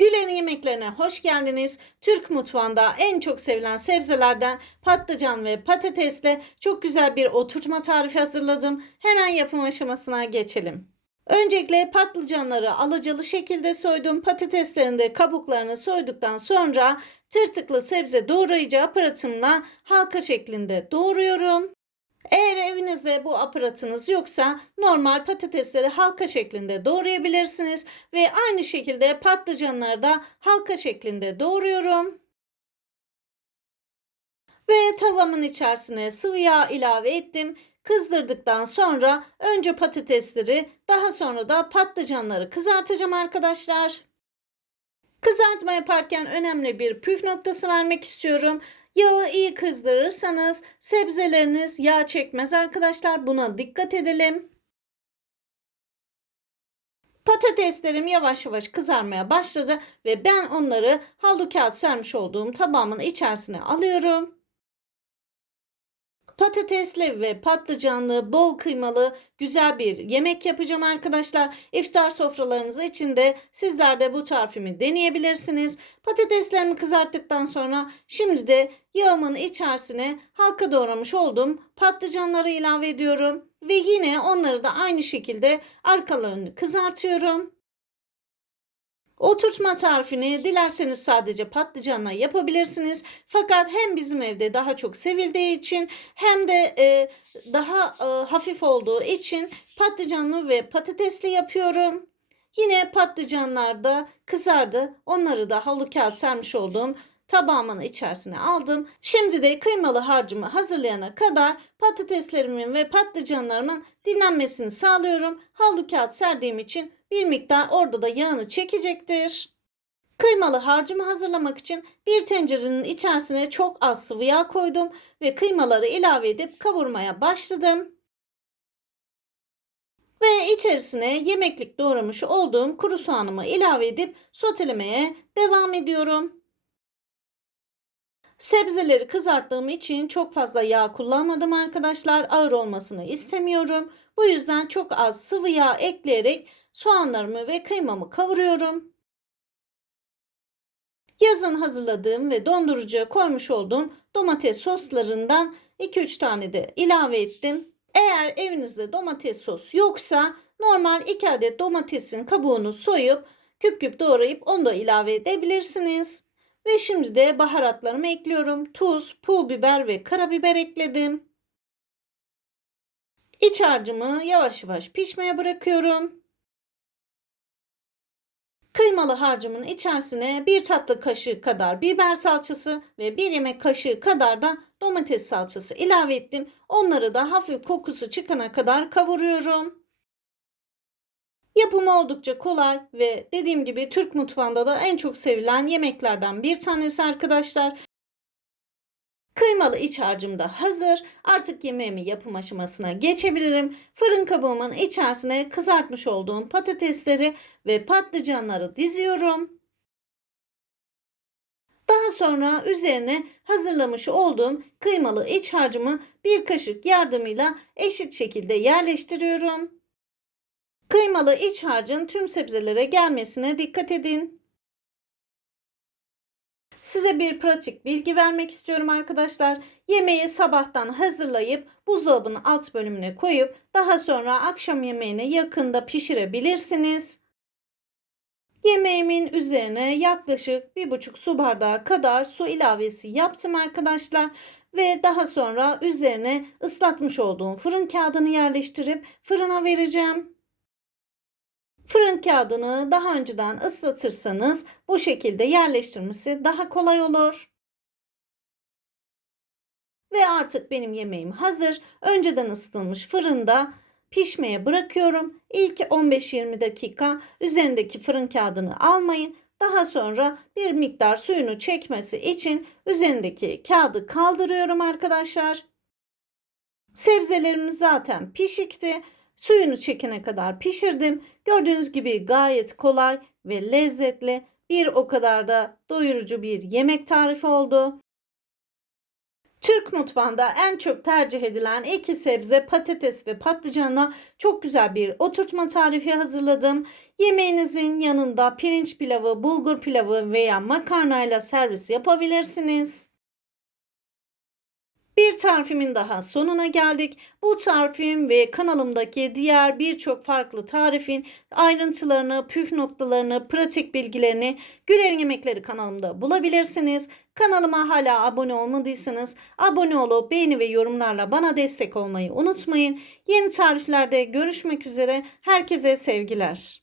Dilerin yemeklerine hoş geldiniz. Türk mutfağında en çok sevilen sebzelerden patlıcan ve patatesle çok güzel bir oturtma tarifi hazırladım. Hemen yapım aşamasına geçelim. Öncelikle patlıcanları alacalı şekilde soydum. Patateslerin de kabuklarını soyduktan sonra tırtıklı sebze doğrayıcı aparatımla halka şeklinde doğruyorum. Eğer evinizde bu aparatınız yoksa normal patatesleri halka şeklinde doğrayabilirsiniz ve aynı şekilde patlıcanları da halka şeklinde doğruyorum. Ve tavamın içerisine sıvı yağ ilave ettim. Kızdırdıktan sonra önce patatesleri daha sonra da patlıcanları kızartacağım arkadaşlar. Kızartma yaparken önemli bir püf noktası vermek istiyorum. Yağı iyi kızdırırsanız sebzeleriniz yağ çekmez arkadaşlar. Buna dikkat edelim. Patateslerim yavaş yavaş kızarmaya başladı ve ben onları havlu kağıt sermiş olduğum tabağımın içerisine alıyorum. Patatesli ve patlıcanlı, bol kıymalı güzel bir yemek yapacağım arkadaşlar. İftar sofralarınız için de sizler de bu tarifimi deneyebilirsiniz. Patateslerimi kızarttıktan sonra şimdi de yağımın içerisine halka doğramış olduğum patlıcanları ilave ediyorum. Ve yine onları da aynı şekilde arkalarını kızartıyorum. Oturtma tarifini dilerseniz sadece patlıcanla yapabilirsiniz. Fakat hem bizim evde daha çok sevildiği için hem de e, daha e, hafif olduğu için patlıcanlı ve patatesli yapıyorum. Yine patlıcanlar da kızardı. Onları da havlu kağıt sermiş olduğum tabağımın içerisine aldım. Şimdi de kıymalı harcımı hazırlayana kadar patateslerimin ve patlıcanlarımın dinlenmesini sağlıyorum. Havlu kağıt serdiğim için bir miktar orada da yağını çekecektir. Kıymalı harcımı hazırlamak için bir tencerenin içerisine çok az sıvı yağ koydum ve kıymaları ilave edip kavurmaya başladım. Ve içerisine yemeklik doğramış olduğum kuru soğanımı ilave edip sotelemeye devam ediyorum. Sebzeleri kızarttığım için çok fazla yağ kullanmadım arkadaşlar. Ağır olmasını istemiyorum. Bu yüzden çok az sıvı yağ ekleyerek soğanlarımı ve kıymamı kavuruyorum. Yazın hazırladığım ve dondurucuya koymuş olduğum domates soslarından 2-3 tane de ilave ettim. Eğer evinizde domates sos yoksa normal 2 adet domatesin kabuğunu soyup küp küp doğrayıp onu da ilave edebilirsiniz. Ve şimdi de baharatlarımı ekliyorum. Tuz, pul biber ve karabiber ekledim. İç harcımı yavaş yavaş pişmeye bırakıyorum. Kıymalı harcımın içerisine bir tatlı kaşığı kadar biber salçası ve bir yemek kaşığı kadar da domates salçası ilave ettim. Onları da hafif kokusu çıkana kadar kavuruyorum. Yapımı oldukça kolay ve dediğim gibi Türk mutfağında da en çok sevilen yemeklerden bir tanesi arkadaşlar. Kıymalı iç harcım da hazır. Artık yemeğimi yapım aşamasına geçebilirim. Fırın kabımın içerisine kızartmış olduğum patatesleri ve patlıcanları diziyorum. Daha sonra üzerine hazırlamış olduğum kıymalı iç harcımı bir kaşık yardımıyla eşit şekilde yerleştiriyorum. Kıymalı iç harcın tüm sebzelere gelmesine dikkat edin. Size bir pratik bilgi vermek istiyorum arkadaşlar. Yemeği sabahtan hazırlayıp buzdolabının alt bölümüne koyup daha sonra akşam yemeğine yakında pişirebilirsiniz. Yemeğimin üzerine yaklaşık bir buçuk su bardağı kadar su ilavesi yaptım arkadaşlar ve daha sonra üzerine ıslatmış olduğum fırın kağıdını yerleştirip fırına vereceğim. Fırın kağıdını daha önceden ıslatırsanız bu şekilde yerleştirmesi daha kolay olur. Ve artık benim yemeğim hazır. Önceden ısıtılmış fırında pişmeye bırakıyorum. İlk 15-20 dakika üzerindeki fırın kağıdını almayın. Daha sonra bir miktar suyunu çekmesi için üzerindeki kağıdı kaldırıyorum arkadaşlarım Sebzelerimiz zaten pişikti. Suyunu çekene kadar pişirdim. Gördüğünüz gibi gayet kolay ve lezzetli bir o kadar da doyurucu bir yemek tarifi oldu. Türk mutfağında en çok tercih edilen iki sebze patates ve patlıcanla çok güzel bir oturtma tarifi hazırladım. Yemeğinizin yanında pirinç pilavı, bulgur pilavı veya makarnayla servis yapabilirsiniz. Bir tarifimin daha sonuna geldik. Bu tarifim ve kanalımdaki diğer birçok farklı tarifin ayrıntılarını, püf noktalarını, pratik bilgilerini Güler'in Yemekleri kanalımda bulabilirsiniz. Kanalıma hala abone olmadıysanız abone olup beğeni ve yorumlarla bana destek olmayı unutmayın. Yeni tariflerde görüşmek üzere. Herkese sevgiler.